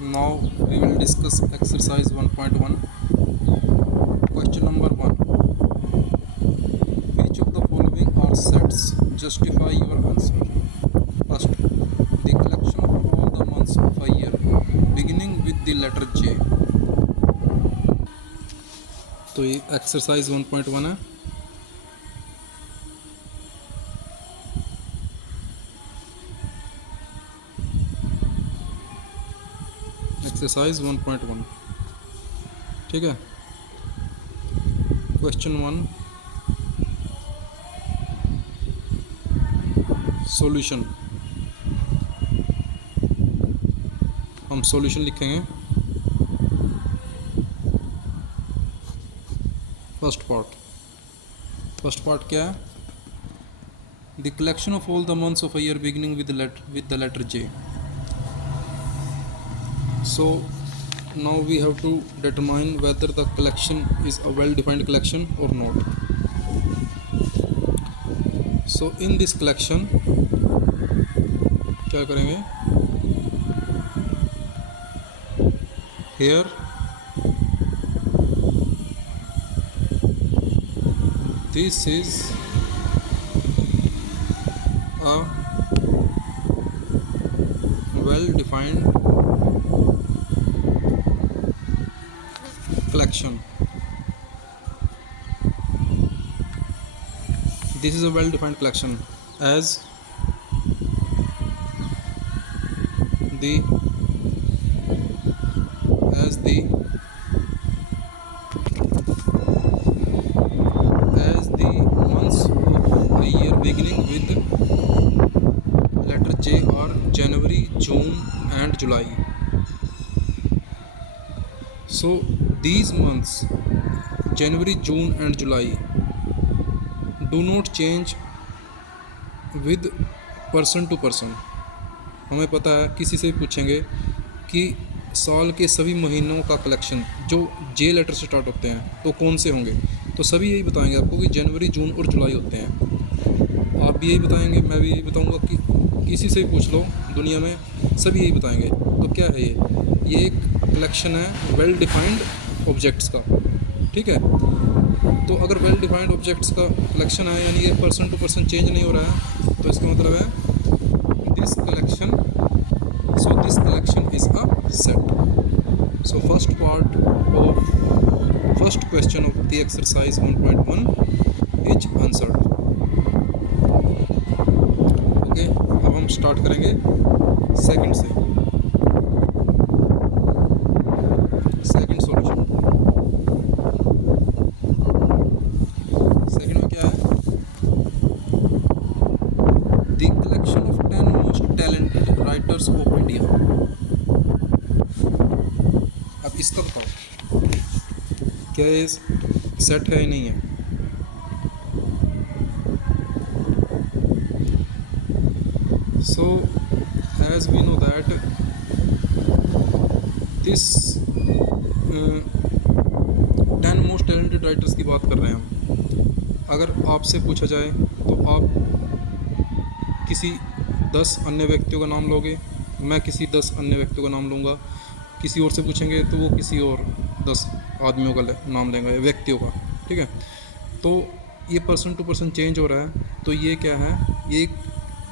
Now we will discuss exercise 1.1. Question number 1. Which of the following are sets justify your answer? First, the collection of all the months of a year beginning with the letter J. तो ये exercise 1.1 है. Exercise 1.1. ठीक है. Question 1. Solution. हम solution लिखेंगे. First part क्या है? The collection of all the months of a year beginning with the letter J. So now we have to determine whether the collection is a well-defined collection or not. So in this collection क्या करेंगे? Here this is a well-defined collection. This is a well-defined collection as the months of a year beginning with letter J are January, June and July. So these months, January, June and July, do not change with person to person. हमें पता है किसी से भी पूछेंगे कि साल के सभी महीनों का कलेक्शन जो J लेटर से स्टार्ट होते हैं तो कौन से होंगे, तो सभी यही बताएंगे आपको कि जनवरी, जून और जुलाई होते हैं. आप भी यही बताएंगे, मैं भी यही बताऊंगा, कि किसी से भी पूछ लो दुनिया में सभी यही बताएंगे. तो क्या है ये एक कलेक्शन है वेल डिफाइंड ऑब्जेक्ट्स का. ठीक है. तो अगर वेल डिफाइंड ऑब्जेक्ट्स का कलेक्शन है यानी ये पर्सन टू पर्सन चेंज नहीं हो रहा है, तो इसका मतलब है this collection is a set. So first question of the exercise 1.1 is answered. Okay. अब हम स्टार्ट करेंगे सेकंड से. Second solution. सेकंड में क्या है? The collection of 10 most talented writers of India. अब इसका बताओ क्या ये सेट है या नहीं है. So as we know that this 10 most talented writers की बात कर रहे हैं हम. अगर आपसे पूछा जाए तो आप किसी 10 अन्य व्यक्तियों का नाम लोगे, मैं किसी 10 अन्य व्यक्तियों का नाम लूँगा, किसी और से पूछेंगे तो वो किसी और 10 आदमियों का नाम लेंगे, व्यक्तियों का. ठीक है. तो ये पर्सन टू पर्सन चेंज हो रहा है. तो ये क्या है? ये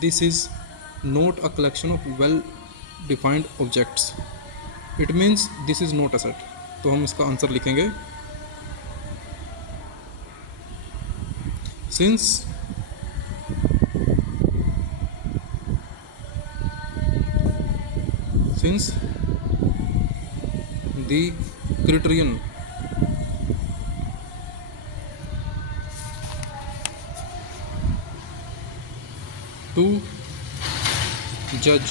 this is not a collection of well defined objects. It means this is not a set. तो हम इसका आंसर लिखेंगे since the criterion to judge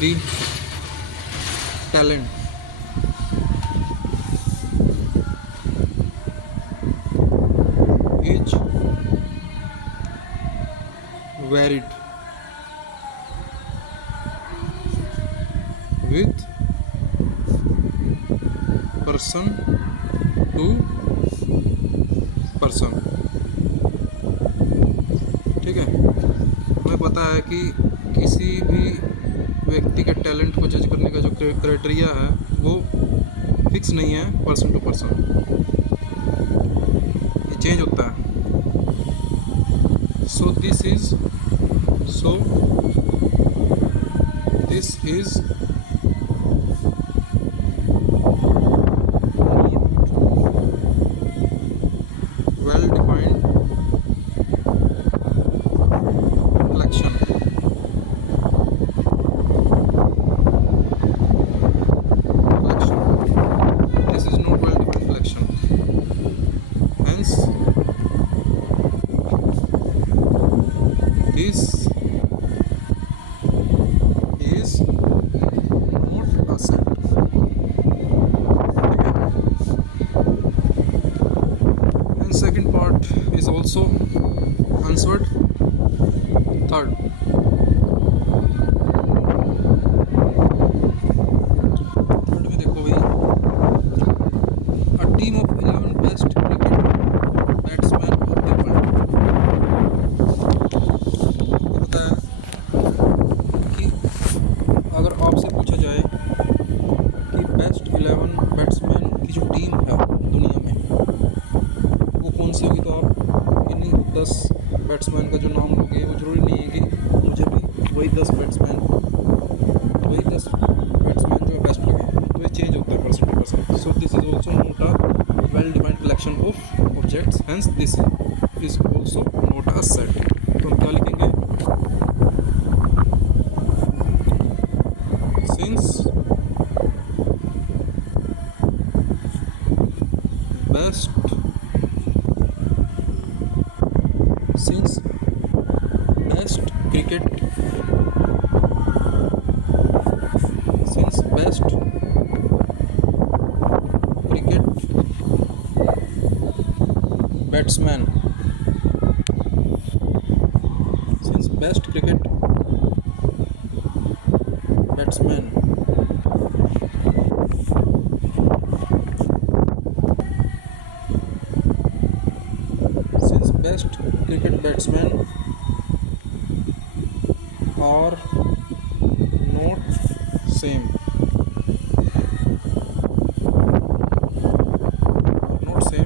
the talent is varied with person to person. ठीक है. हमें पता है कि किसी भी व्यक्ति के टैलेंट को जज करने का जो क्राइटेरिया है वो फिक्स नहीं है पर्सन टू पर्सन, ये चेंज होता है। So this is well defined collection. This is not well defined collection. Hence, this is not a set. And second part is also answered. Third, में देखो भाई, a team of 11 best cricket batsmen of the world. ये पता है कि अगर आपसे पूछा जाए कि बेस्ट 11 बैट्समैन की जो टीम है दुनिया में वो कौन सी होगी, तो आप इन्हीं 10 बैट्समैन का जो नाम लोगे, वो जरूरी नहीं है कि मुझे भी वही 10 बैट्समैन जो है बेस्ट लगे, तो ये चेंज होता है person to person. So this is also not a well defined collection of objects, hence this is also not a set. तो हम क्या लिखेंगे, since best cricket batsman since best cricket batsman are not same person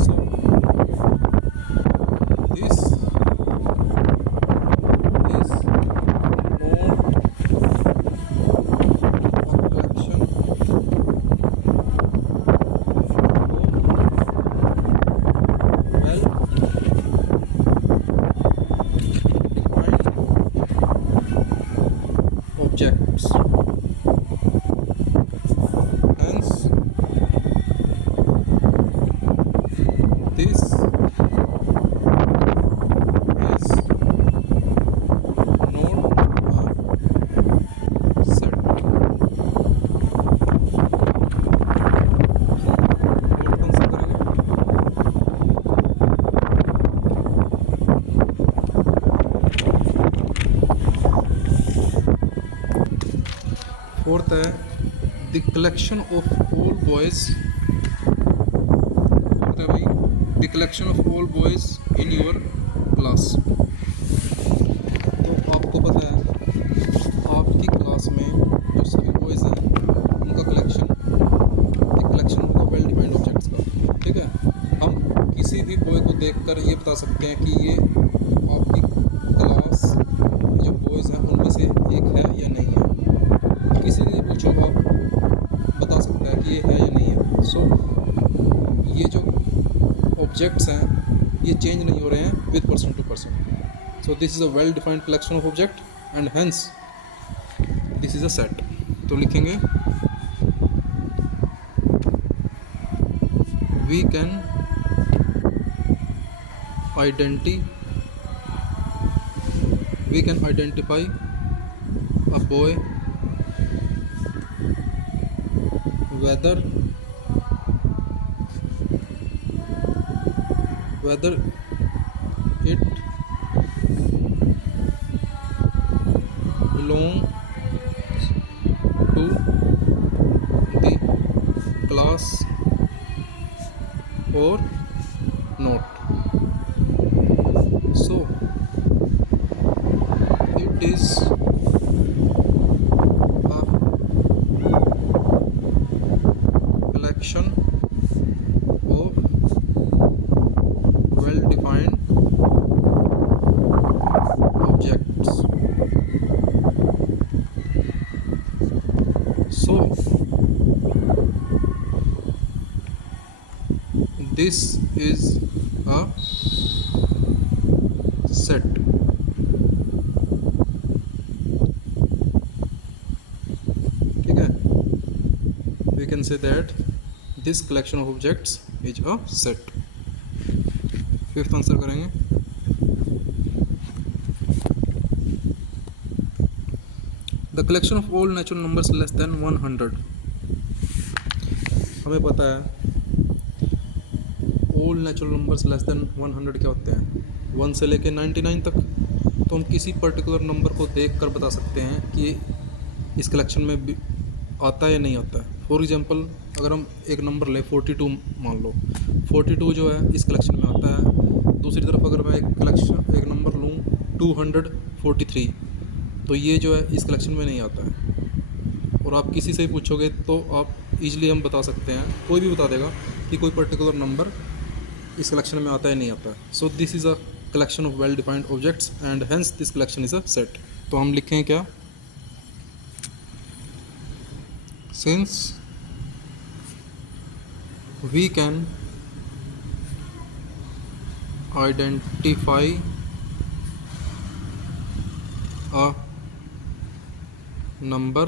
so this is objects, hence this is not a set. Fourth है the collection of all boys. Fourth है भाई the collection of all boys in your class. तो आपको पता है आपकी class में जो सभी बॉयज़ हैं उनका कलेक्शन होगा वेल डिफाइंड ऑब्जेक्ट्स का। ठीक है, हम किसी भी बॉय को देखकर ये बता सकते हैं कि ये आपकी क्लास जो बॉयज़ हैं उनमें से एक है या नहीं है। किसी ने पूछो आप बता सकता है कि ये है या नहीं है। सो ये जो ऑब्जेक्ट्स हैं ये चेंज नहीं हो रहे हैं with person to person. So this is a well defined collection of object and hence this is a set. तो लिखेंगे we can identify a boy whether it belongs to the class class or not. So it is a collection of well defined objects. So this is a set. ठीक है, we can say that this collection of objects is a set. Fifth answer करेंगे. The collection of all natural numbers less than 100. हमें पता है all natural numbers less than 100 क्या होते हैं, 1 से लेके 99 तक. तो हम किसी पर्टिकुलर नंबर को देखकर बता सकते हैं कि इस कलेक्शन में आता है या नहीं आता है. फॉर एग्जांपल अगर हम एक नंबर लें 42 मान लो, 42 जो है इस कलेक्शन में आता है. दूसरी तरफ अगर मैं एक नंबर लूँ 243, तो ये जो है इस कलेक्शन में नहीं आता है. और आप किसी से भी पूछोगे तो आप इजीली हम बता सकते हैं, कोई भी बता देगा कि कोई पर्टिकुलर नंबर इस कलेक्शन में आता है नहीं आता है. So this is a collection of well defined objects and hence this collection is a set. तो हम लिखें क्या, since we can identify a number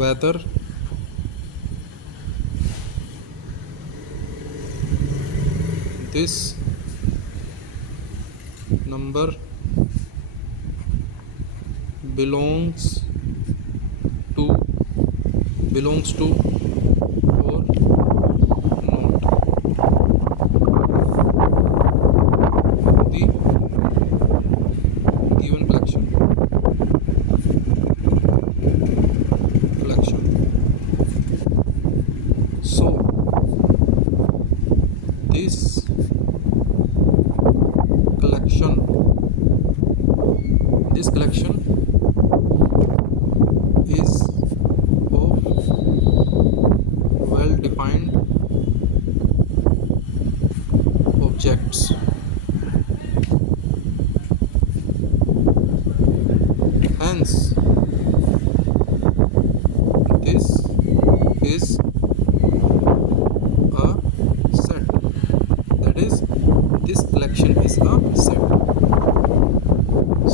whether this number belongs to or not the given collection. So this collection is of well defined objects. Hence this is a set. That is, this collection is a set.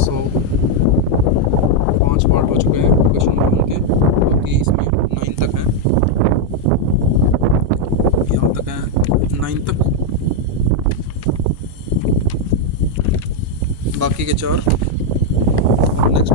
So 5 part हो चुके हैं question number 1 के. बाकी इसमें 9 तक है, यहाँ तक है 9 तक. बाकी के 4 नेक्स्ट